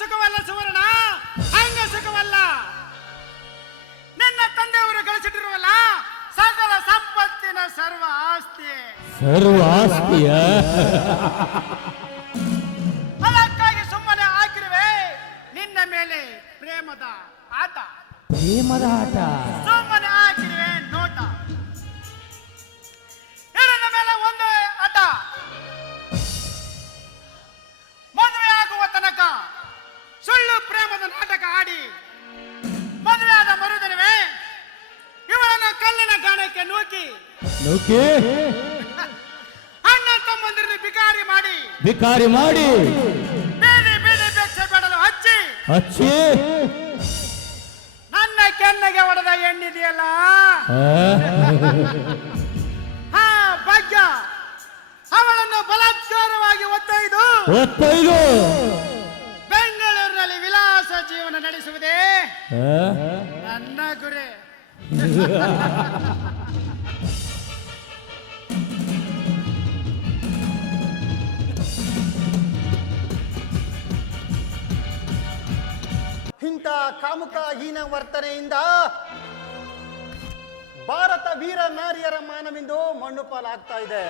ಸುಖವಲ್ಲ ಸುವರ್ಣ? ಹಂಗ ಸುಖವಲ್ಲ. ನಿನ್ನ ತಂದೆಯವರು ಗಳಿಸಿಟ್ಟಿರುವಲ್ಲ ಸಕಲ ಸಂಪತ್ತಿನ ಸರ್ವ ಆಸ್ತಿ ಸರ್ವ ಆಸ್ತಿಯ? ಅದಕ್ಕಾಗಿ ಸುಮ್ಮನೆ ಹಾಕಿರುವೆ. ನಿನ್ನ ಮೇಲೆ ಪ್ರೇಮದ ಆಟ. ಪ್ರೇಮದ ಆಟ? ನೂಕಿ ಅಣ್ಣ ತಮ್ಮಂದಿರನ್ನ ಬಿಕಾರಿ ಮಾಡಿ. ಬಿಕಾರಿ ಮಾಡಿ. ಬೀದಿ ಬೀದಿ ಭಿಕ್ಷೆ ಬೇಡಲು ಹಚ್ಚಿ. ಹಚ್ಚಿ. ನನ್ನ ಕೆನ್ನೆಗೆ ಹೊಡೆದ ಎಣ್ಣಿದೆಯಲ್ಲ ಆ, ಹಾ ಭಾಗ್ಯ. ಅವಳನ್ನು ಬಲಾತ್ಕಾರವಾಗಿ ಒತ್ತೈದು ಒತ್ತೈದು ಬೆಂಗಳೂರಿನಲ್ಲಿ ವಿಲಾಸ ಜೀವನ ನಡೆಸುವುದೇ ನನ್ನ ಗುರಿ. ಕಾಮುಕ ಹೀನ ವರ್ತನೆಯಿಂದ ಭಾರತ ವೀರ ನಾರಿಯರ ಮಾನವೆಂದು ಮಣ್ಣು ಪಾಲಾಗ್ತಾ ಇದೆ.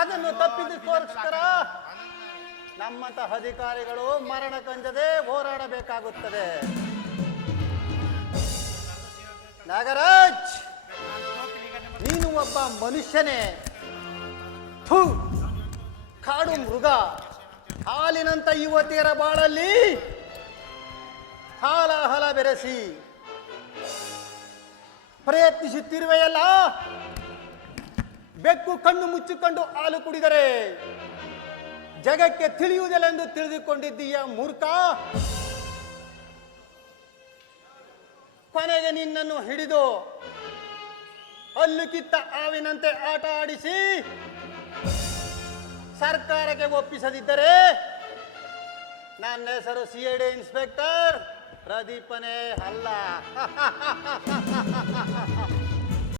ಅದನ್ನು ತಪ್ಪಿದಕ್ಕೋಸ್ಕರ ನಮ್ಮಂತ ಅಧಿಕಾರಿಗಳು ಮರಣ ಕಂಜದೆ ಹೋರಾಡಬೇಕಾಗುತ್ತದೆ. ನಾಗರಾಜ್ ನೀನು ಒಬ್ಬ ಮನುಷ್ಯನೇ. ಥು, ಕಾಡು ಮೃಗ. ಹಾಲಿನಂತ ಯುವತಿಯರ ಬಾಳಲ್ಲಿ ಹಾಲಾಹಲ ಬೆರೆಸಿ. ಪ್ರಯತ್ನಿಸುತ್ತಿರುವೆಯಲ್ಲ? ಬೆಕ್ಕು ಕಣ್ಣು ಮುಚ್ಚಿಕೊಂಡು ಹಾಲು ಕುಡಿದರೆ ಜಗಕ್ಕೆ ತಿಳಿಯುವುದಿಲ್ಲ ಎಂದು ತಿಳಿದುಕೊಂಡಿದ್ದೀಯ ಮೂರ್ಖ? ಕೊನೆಗೆ ನಿನ್ನನ್ನು ಹಿಡಿದು ಅಲ್ಲು ಕಿತ್ತ ಹಾವಿನಂತೆ ಆಟ ಆಡಿಸಿ ಸರ್ಕಾರಕ್ಕೆ ಒಪ್ಪಿಸದಿದ್ದರೆ ನನ್ನ ಹೆಸರು ಸಿ ಡಿ ಇನ್ಸ್ಪೆಕ್ಟರ್ ಪ್ರದೀಪನೇ ಅಲ್ಲ.